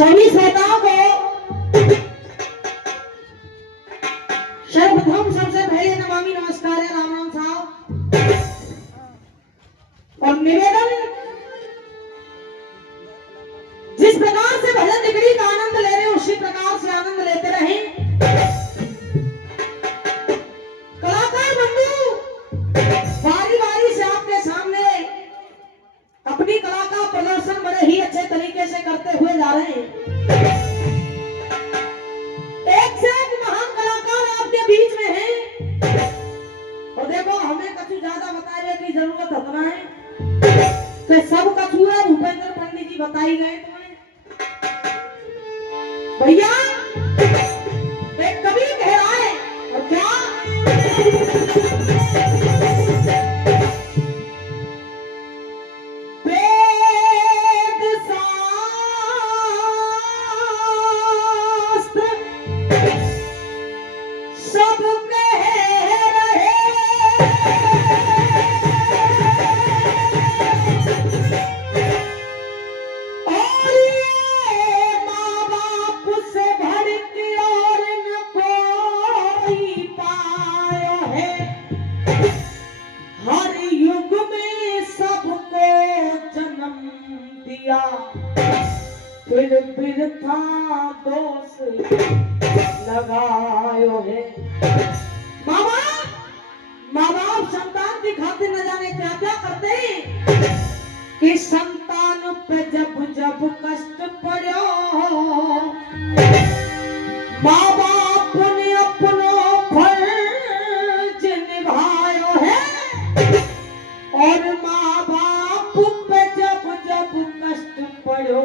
सभी श्रोताओं को सर्वप्रथम सबसे पहले नमामि नमस्कार है, राम राम साहब। और निवेदन, जिस प्रकार से भजन निकड़ी का आनंद ले रहे उसी प्रकार से आनंद लेते रहें। कलाकार बंधु बारी बारी से आपके सामने अपनी कला का प्रदर्शन बड़े ही अच्छे तरीके से करते हुए जा रहे हैं। एक से एक महान कलाकार आपके बीच में हैं। और देखो, हमें कछु ज्यादा बताने की जरूरत अपना है तो सब कछु है भूपेंद्र पंडित जी बताई गए तुम्हें। भैया एक कवि कह रहा है, और क्या फिर था दोष लगायो है। माँ बाप संतान की खातिर न जाने क्या क्या करते हैं कि संतान पे जब जब कष्ट पड़ो माँ बाप ने अपनो फर्ज निभायो है। और माँ बाप पे जब जब कष्ट पड़ो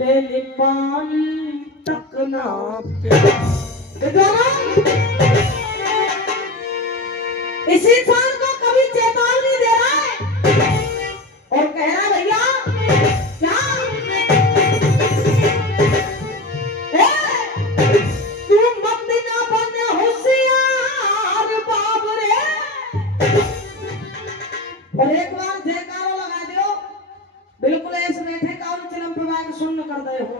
तेरे पानी तक ना इस इंसान को कभी चेतावनी दे रहा है और कह रहा भैया क्या तू मत ना बने होशियार बाबू रे। और एक बार जयकारा लगा दो, बिल्कुल ऐसे बैठे काउन चिलम प्रवाह सुन कर दे हो।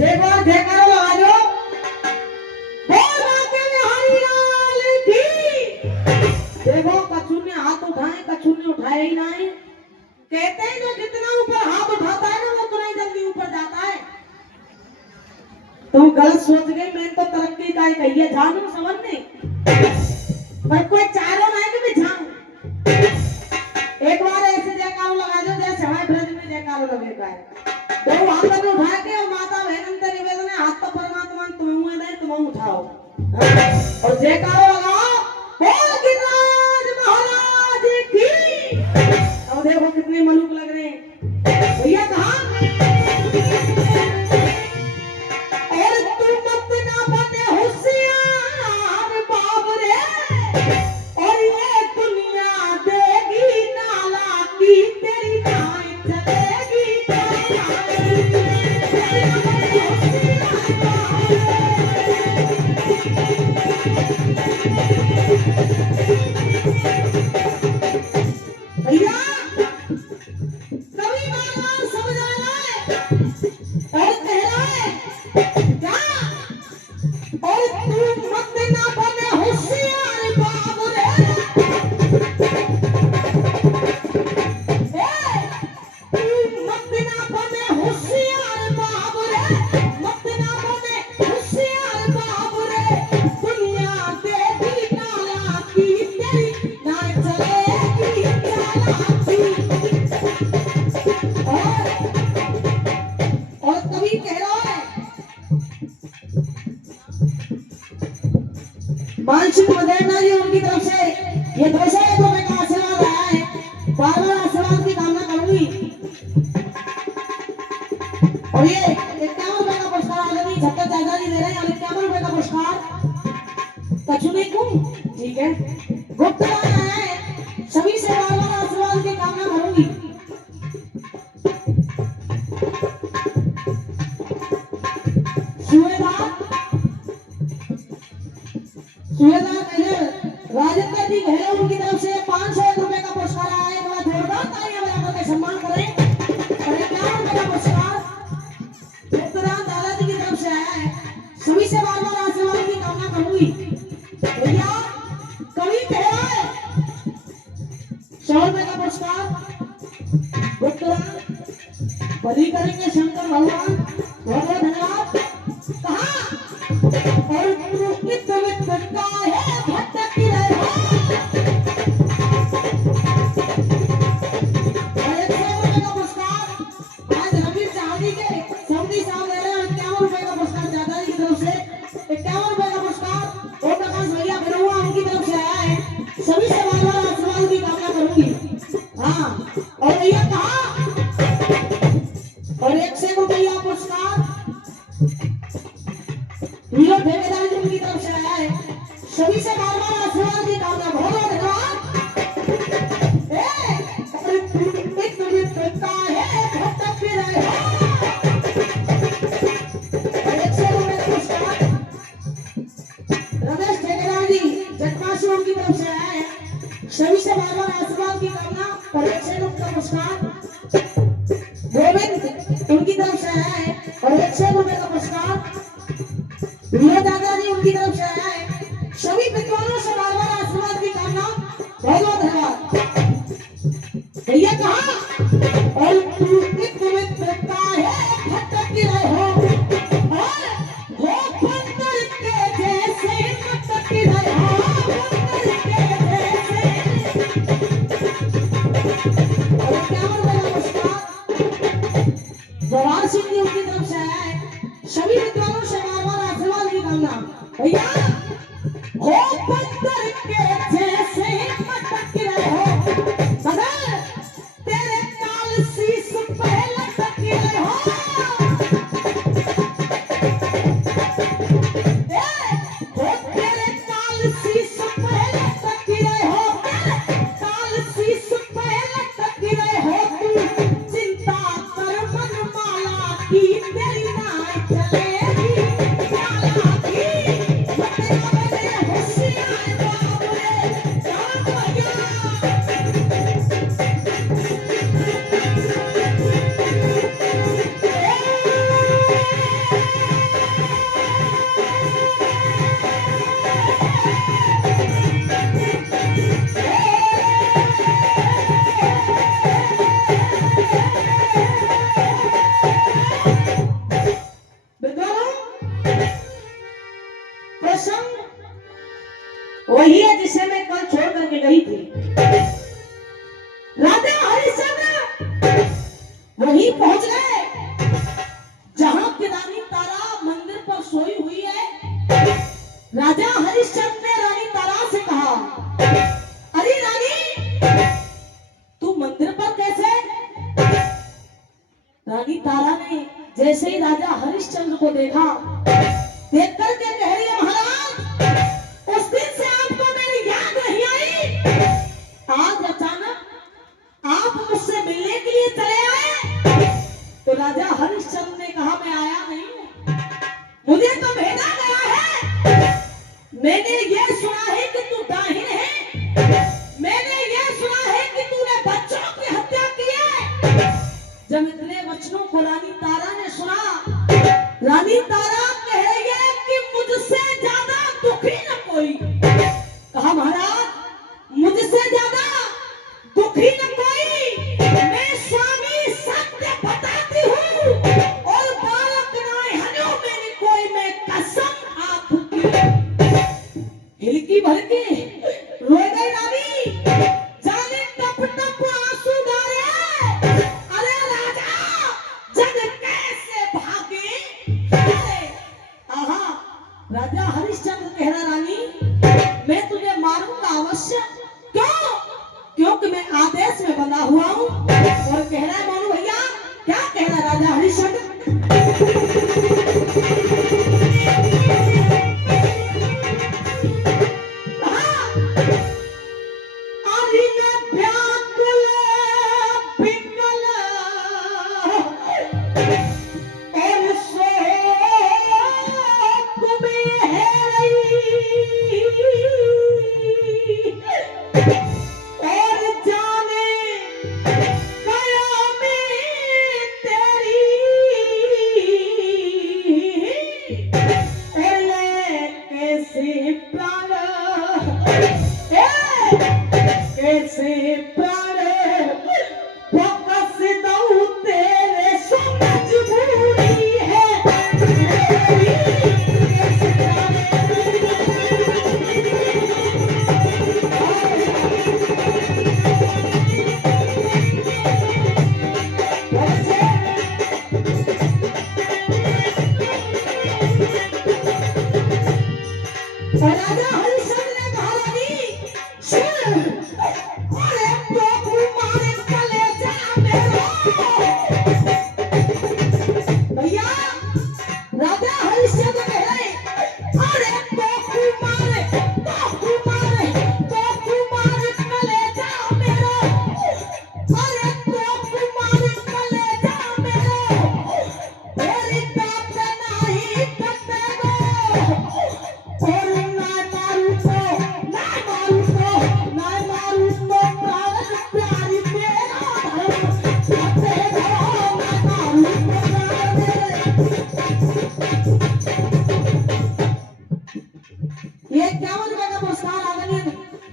एक बार जयकारा लगा दो, बोल बाके में हरि लाल की। देखो कछु ने हाथ उठाए, कछु ने उठाए ही नहीं। कहते हैं जो जितना ऊपर हाथ उठाता है ना वो उतना ही जल्दी ऊपर जाता है। तुम गलत सोच गए, मैं तो तरक्की का ही कही है, जानू समझ नहीं पर कोई चारों नहीं कि मैं जाऊं। एक बार ऐसे जयकारा लगा दो जैसे हमारे ब्रज में जयकारा लगेगा है। दो हाथ में उठा के और माता बहन से निवेदन है, हाथ तो परमात्मा तुम्हें दे, तुम उठाओ और जयकारा लगाओ, बोल गिरिराज महाराज की। अब देखो कितने मलूक लग रहे हैं भैया। कहा और तू मत ना बने होशियार बाबू रे। और ये दुनिया देगी नाला की तेरी नाई चलेगी। भैया कभी बार समझ आ रहा है और कह रहा है क्या और तू मत ना बने होशियार बाबू रे। तू मत ना बने होशियार बाबू रे, मत ना बने होशियार बाबू रे। दुनिया देगी नाला की तेरी नाई चलेगी नाला की। और कभी कह रहा है मानसिक मदेना जी उनकी तरफ से ये 201 रुपए का आशीर्वाद आया है। बार बार आशीर्वाद की कामना करूंगी। और ये 51 रुपए का पुरस्कार आदरणीय छत्तर चाचा जी दे रहे हैं। 51 रुपए का पुरस्कार कछु नहीं कूं, ठीक है, गुप्त दान आया है। सभी से बार बार आशीर्वाद की कामना करूंगी। सूर्यदास राजेंद्र जी गहलोत उनकी तरफ से 501 रुपए का पुरस्कार आया है। एक बार जोरदार तालियां बजाकर के सम्मान करें। करूंगी। भैया कवि कह रहा है 100 रुपए का पुरस्कार गुप्तराज बलि करेंगे शंकर भगवान। बहुत बहुत धन्यवाद। कहा और कित वित्त है भटक रहे हो। और 100 रुपए का पुरस्कार आज रवि चाहनी के समिति साहब ले रहे हैं 51 रुपए का पुरस्कार दादा जी की तरफ से। 51 रुपए का पुरस्कार ओम प्रकाश भैया बिरुआ उनकी तरफ से आया है। सभी से बार-बार आशीर्वाद की कामना करूंगी। हाँ और भैया कहा और 100 रुपया पुरस्कार हीरो ठेकेदार जी की तरफ से आया है। सभी से बार-बार आशीर्वाद की कामना। बहुत बहुत धन्यवाद। रमेश ठेकेदार जी जटवासियों की तरफ से आया है। सभी से बार-बार आशीर्वाद की कामना। और 100 रुपये का पुरस्कार गोविंद उनकी तरफ से आया है। और 100 रुपये का पुरस्कार वीर दादाजी उनकी तरफ से आया है। सभी विद्वानों से बार-बार आशीर्वाद की कामना। बहुत बहुत धन्यवाद। भैया कहा और तू मित्रता है भटक रहे हो और हो बंदर के जैसे भटक रहे हो। बंदर के जैसे और 51 रुपये का पुरस्कार जवाहर सिंह जी उनकी तरफ से आया है। सभी विद्वानों से बार-बार आशीर्वाद की कामना। भैया हो बंदर के जैसे भटक रहे हो सदा तेरे काल शीश पे लटक रहे हो। तेरे काल शीश पे लटक रहे हो। तेरे काल शीश पे लटक रहे हो। तू चिंता कर मन माला की तेरी नाई चलेगी माला की। बतेरा बने होशियार बाबरे जान भैया। विद्वानों प्रसंग वही है जिसे मैं कल छोड़ करके गई थी। राजा हरिश्चंद्र वहीं पहुंच गए जहां की रानी तारा मंदिर पर सोई हुई है। राजा हरिश्चंद्र ने रानी तारा से कहा अरे रानी तू मंदिर पर कैसे। रानी तारा ने जैसे ही राजा हरिश्चंद्र को देखा देख करके कह रही है महाराज उस दिन से आपको मेरी याद नहीं आई। आज अचानक आप मुझसे मिलने के लिए चले आए। तो राजा हरिश्चंद्र ने कहा मैं आया नहीं हूं, मुझे तो भेजा गया है। मैंने ये सुना है कि तू दाहिन है। मैंने ये सुना है कि तूने बच्चों की हत्या की है। जब इतने वचनों को रानी तारा ने सुना रानी तारा कह रही है कि मुझसे ज्यादा दुखी न कोई। कहा महाराज मुझसे ज्यादा दुखी न कोई। मैं स्वामी सत्य बताती हूँ और बालक नाय हनो मेरी कोई मैं कसम आपकी। हिलकी भड़की रोए गई रानी जाने टप टप आंसू डाले। अरे राजा जग कैसे भागे। आहा राजा हरिश्चंद्र कह रहा रानी मैं तुझे मारूंगा अवश्य। क्यों क्योंकि मैं आदेश में बंधा हुआ हूँ। और कह रहा है मोनू भैया क्या कह रहा है राजा हरिश्चंद्र। कहा कैसे प्राण कैसे प्राण वापस दऊं तेरे सो मजबूरी है मेरी कैसे प्राण राजा हरिश्चंद्र ने कहा रानी सुन अरे तो तुम्हारे कलेजा मेरा भैया राजा हरिश्चंद्र कह रहे अरे तो तुम्हारे कलेजा मेरा अरे तो तुम्हारे कलेजा मेरा तेरी बात नहीं करते गो और ये 51 रुपए का पुरस्कार आदरणीय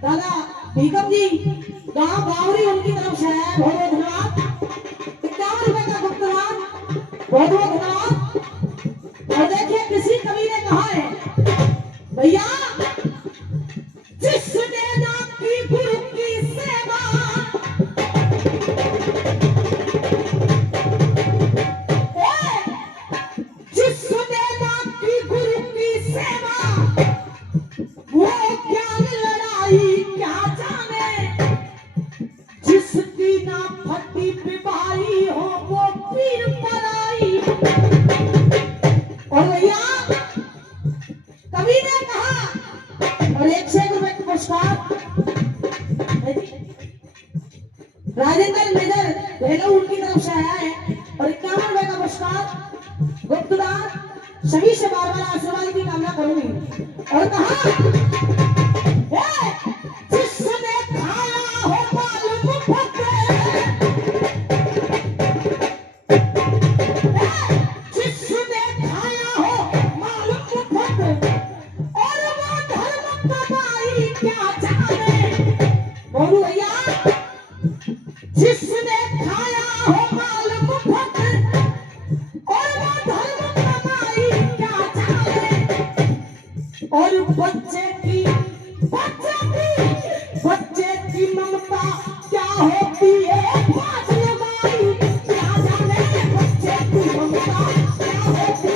दादा भीकम जी गांव बावरी उनकी तरफ से है। बहुत बहुत धन्यवाद। 51 रुपए का भुगतान बहुत बहुत धन्यवाद। और देखिए किसी कवि ने कहा है भैया जिसने ना की गुरु की सेवा जिसने ना की गुरु की सेवा वो ज्ञान लड़ाई क्या जाने जिसकी ना फटी पिपाई हो वो पीर पराई। और भैया कवि ने कहा और 101 रुपए का पुरस्कार राजेंद्र मेजर भेलो उनकी तरफ से आया है। और 51 रुपए का पुरस्कार गुप्तदान सभी से बार बार आशीर्वाद की कामना करूंगी। और कहा जिसने खाया हो मालूम जिसने खाया हो मालूम और वो धर्म कमाई क्या जाने बोलू भैया जिसने खाया हो मालूम और वो धर्म कमाई क्या जाने और बच्चे की ममता क्या होती है पांच लगाई क्या जाने बच्चे की ममता क्या होती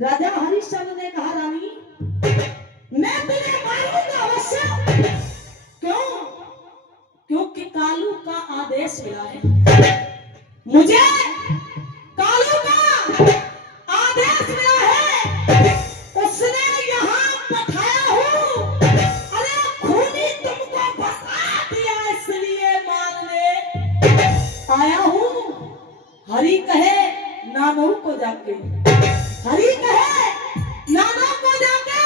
राजा हरिश्चंद्र ने कहा रानी मैं तुझे मारूंगा अवश्य। क्यों? क्योंकि कालू का आदेश मिला है मुझे कालू का आदेश मिला है उसने यहाँ पठाया हूँ। अरे खूनी तुमको बता दिया इसलिए मारने आया हूँ। हरि कहे नानों को जाके हरि कहे नाना को जाके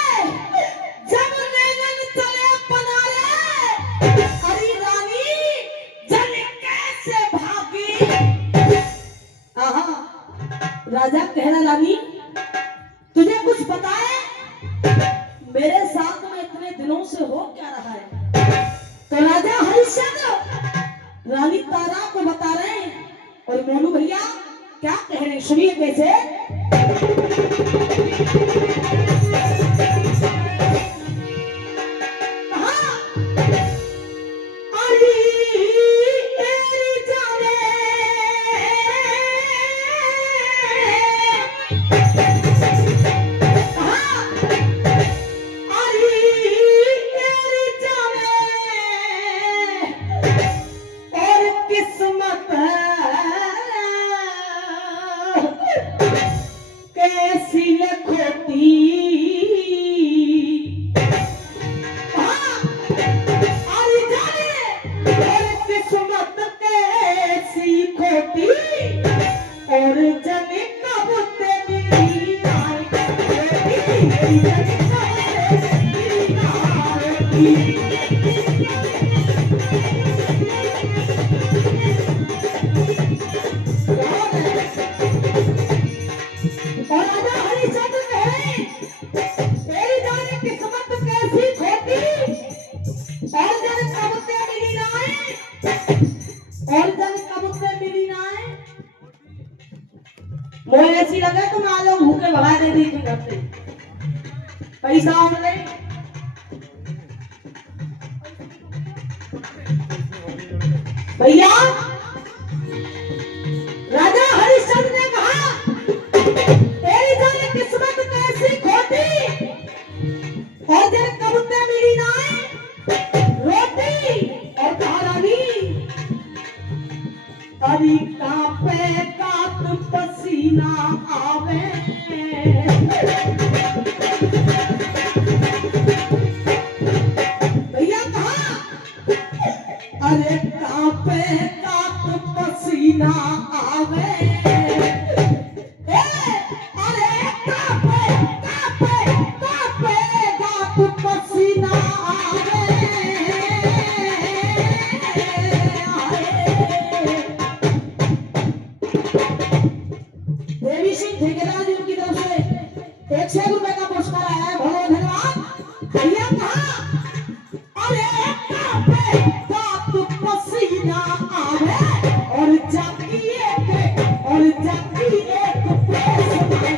जब नैनन चले पनारे हरि रानी जन कैसे भागी। आहा राजा कह रहा रानी तुझे कुछ पता है मेरे साथ में इतने दिनों से हो क्या रहा है। तो राजा हरिश्चंद्र रानी तारा को बता रहे हैं। और मोनू भैया क्या कह रहे हैं सुनिए कैसे। किस्मत वो ऐसी लगे तुम आ जाओ भूखे भगा दे दी तुम घर से पैसा ऑनलाइन भैया। राजा हरिश्चंद्र ने कहा तेरी जाने किस्मत कैसी खोटी और तेरे कबूते मिली ना रोटी और कहा रानी अरे कांपे कात पसीना आवे भैया कहा अरे कांपे कात पसीना आवे अरे कांपे कांपे कांपे कात पसीना आवे देवी सिंह ठेकेदार जी की तरफ से 100 रुपए का पुरस्कार आया है बहुत धन्यवाद। भैया कहा अरे कांपे कात पसीना आवे और जाती एक पेश आवे और जाती एक पेश आवे।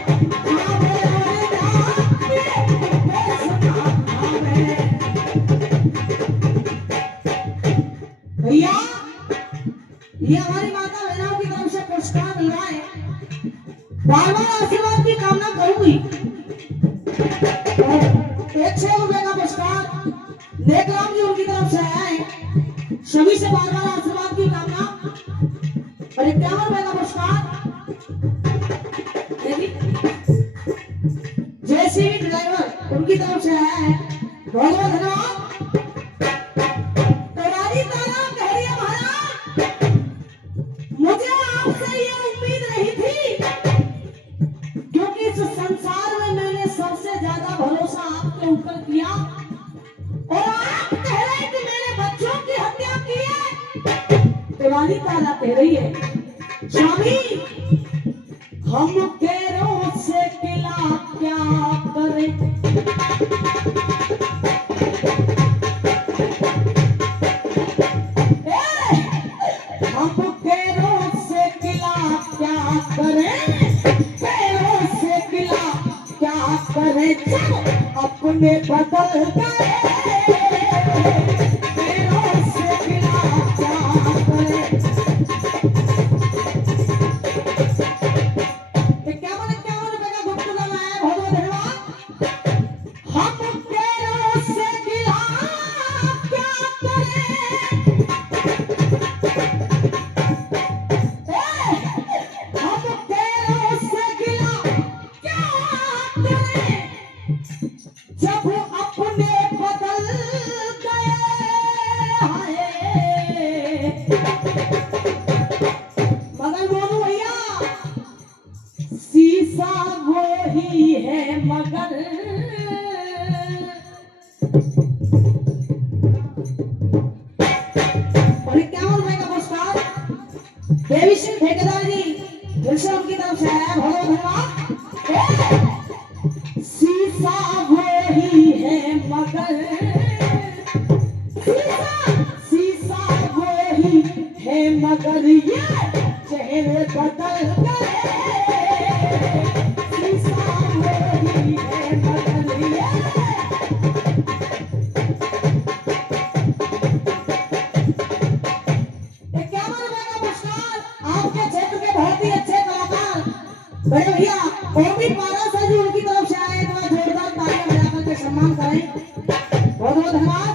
भैया ये हमारी माता बहनों की तरफ से पुरस्कार मिल रहा है बार बार आशीर्वाद की कामना करूंगी। 100 रुपए का पुरस्कार नेकराम जी उनकी तरफ से आया है सभी से बार बार आशीर्वाद की कामना और 51 रुपए का पुरस्कार जेसीबी ड्राइवर उनकी तरफ से आया है बहुत बहुत धन्यवाद। तैयारी तारा कह रही है महाराज मुझे आपसे ये उम्मीद नहीं थी क्योंकि इस संसार में मैंने सबसे ज्यादा भरोसा आपके ऊपर किया और आप कह रहे हैं कि मेरे बच्चों की हत्या की है। तो रानी तारा कह रही है स्वामी हम कैरों से किला क्या करें हम कैरों से किला क्या करें पैरों से किला क्या करें जब अपने बदल गए पैरों से किला क्या करें। 51 रुपए का गुप्त दान आया है बहुत बहुत धन्यवाद। हम पैरों से किला क्या करें हम पैरों से किला क्या करें जब अपने बदल गए मगर बोलू भैया शीशा वो ही है मगर और 51 रुपए का पुरस्कार देवी सिंह ठेकेदार जी दिल से उनकी तरफ से आया बहुत धन्यवाद। शीशा वो ही है मगर शीशा वो ही है मगर ये चेहरे बदल गए शीशा वो ही है मगर ये 51 रुपए का पुरस्कार आपके क्षेत्र के बहुत ही अच्छे कलाकार बड़े भैया ओमी पारा जी उनकी तरफ से आए तो जोरदार तालियां बजा करके सम्मान करें बहुत बहुत धन्यवाद।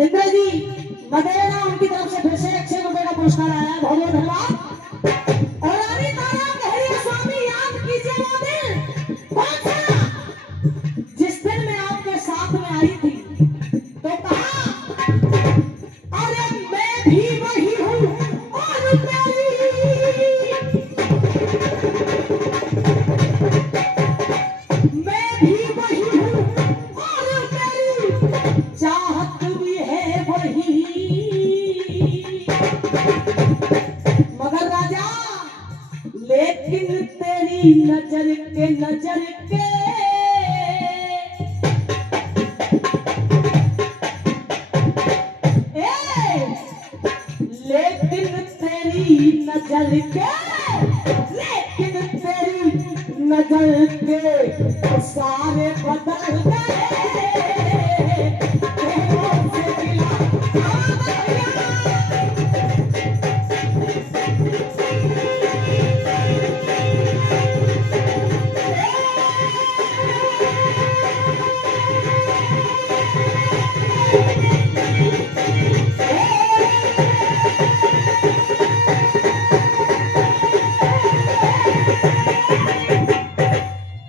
इंद्र जी मदेना उनकी तरफ से फिर से 100 रुपए का पुरस्कार आया है बहुत बहुत धन्यवाद। और रानी तारा कह रही है स्वामी याद कीजिए वो दिन कौन सा जिस दिन मैं आपके साथ में आई थी तो कहा अरे मैं भी वही हूँ और मेरी मैं भी वही हूँ और मेरी चाहत भी है वही मगर राजा लेकिन तेरी नजर के